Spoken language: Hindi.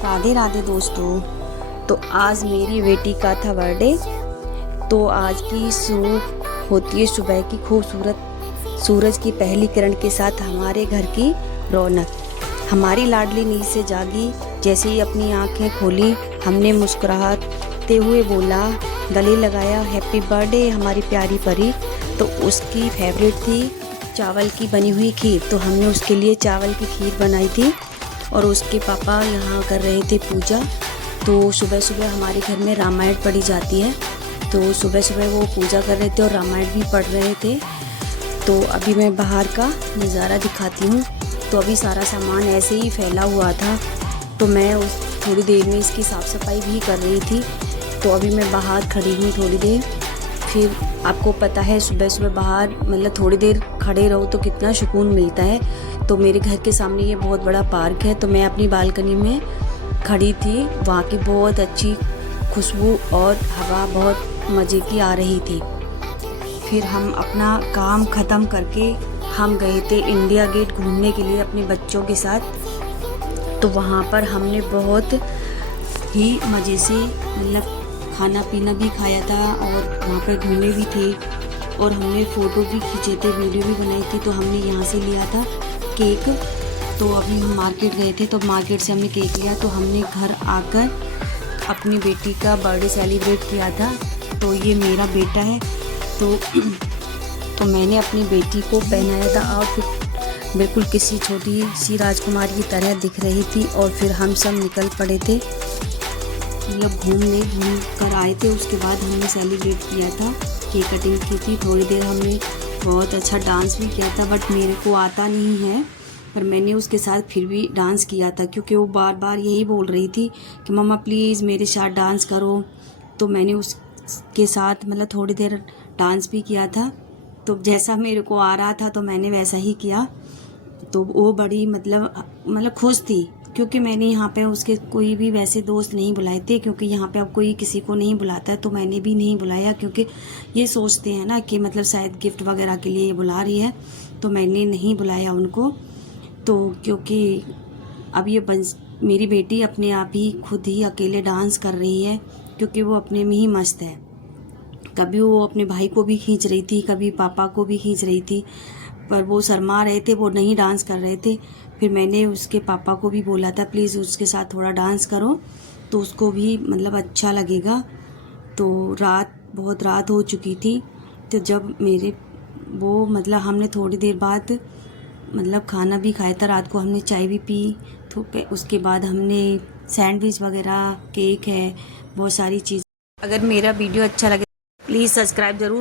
राधे राधे दोस्तों। तो आज मेरी बेटी का था बर्थडे। तो आज की शुरू होती है सुबह की खूबसूरत सूरज की पहली किरण के साथ हमारे घर की रौनक। हमारी लाडली नींद से जागी, जैसे ही अपनी आंखें खोली हमने मुस्कुराते हुए बोला, गले लगाया, हैप्पी बर्थडे हमारी प्यारी परी। तो उसकी फेवरेट थी चावल की बनी हुई खीर, तो हमने उसके लिए चावल की खीर बनाई थी और उसके पापा यहाँ कर रहे थे पूजा। तो सुबह सुबह हमारे घर में रामायण पढ़ी जाती है, तो सुबह सुबह वो पूजा कर रहे थे और रामायण भी पढ़ रहे थे। तो अभी मैं बाहर का नज़ारा दिखाती हूँ। तो अभी सारा सामान ऐसे ही फैला हुआ था, तो मैं उस थोड़ी देर में इसकी साफ़ सफाई भी कर रही थी। तो अभी मैं बाहर खड़ी हूँ थोड़ी देर। फिर आपको पता है सुबह सुबह बाहर मतलब थोड़ी देर खड़े रहो तो कितना सुकून मिलता है। तो मेरे घर के सामने ये बहुत बड़ा पार्क है, तो मैं अपनी बालकनी में खड़ी थी। वहाँ की बहुत अच्छी खुशबू और हवा बहुत मज़े की आ रही थी। फिर हम अपना काम ख़त्म करके हम गए थे इंडिया गेट घूमने के लिए अपने बच्चों के साथ। तो वहाँ पर हमने बहुत ही मज़े से मतलब खाना पीना भी खाया था और वहाँ पर घूमे भी थे और हमने फ़ोटो भी खींचे थे, वीडियो भी बनाई थी। तो हमने यहाँ से लिया था केक। तो अभी हम मार्केट गए थे, तो मार्केट से हमने केक लिया। तो हमने घर आकर अपनी बेटी का बर्थडे सेलिब्रेट किया था। तो ये मेरा बेटा है। तो मैंने अपनी बेटी को पहनाया था आउटफिट, बिल्कुल किसी छोटी सी राजकुमारी की तरह दिख रही थी। और फिर हम सब निकल पड़े थे, मतलब घूम कर आए थे। उसके बाद हमने सेलिब्रेट किया था, केक कटिंग की थी। थोड़ी देर हमने बहुत अच्छा डांस भी किया था, बट मेरे को आता नहीं है, पर मैंने उसके साथ फिर भी डांस किया था क्योंकि वो बार बार यही बोल रही थी कि मम्मा प्लीज़ मेरे साथ डांस करो। तो मैंने उसके साथ मतलब थोड़ी देर डांस भी किया था। तो जैसा मेरे को आ रहा था तो मैंने वैसा ही किया। तो वो बड़ी मतलब खुश थी क्योंकि मैंने यहाँ पे उसके कोई भी वैसे दोस्त नहीं बुलाए थे, क्योंकि यहाँ पे अब कोई किसी को नहीं बुलाता है। तो मैंने भी नहीं बुलाया क्योंकि ये सोचते हैं ना कि मतलब शायद गिफ्ट वगैरह के लिए बुला रही है, तो मैंने नहीं बुलाया उनको। तो क्योंकि अब ये मेरी बेटी अपने आप ही खुद ही अकेले डांस कर रही है, क्योंकि वो अपने में ही मस्त है। कभी वो अपने भाई को भी खींच रही थी, कभी पापा को भी खींच रही थी, पर वो शर्मा रहे थे, वो नहीं डांस कर रहे थे। फिर मैंने उसके पापा को भी बोला था प्लीज़ उसके साथ थोड़ा डांस करो, तो उसको भी मतलब अच्छा लगेगा। तो बहुत रात हो चुकी थी। तो जब वो मतलब हमने थोड़ी देर बाद मतलब खाना भी खाया था, रात को हमने चाय भी पी। तो उसके बाद हमने सैंडविच वगैरह, केक है, बहुत सारी चीज़। अगर मेरा वीडियो अच्छा लगे प्लीज़ सब्सक्राइब ज़रूर।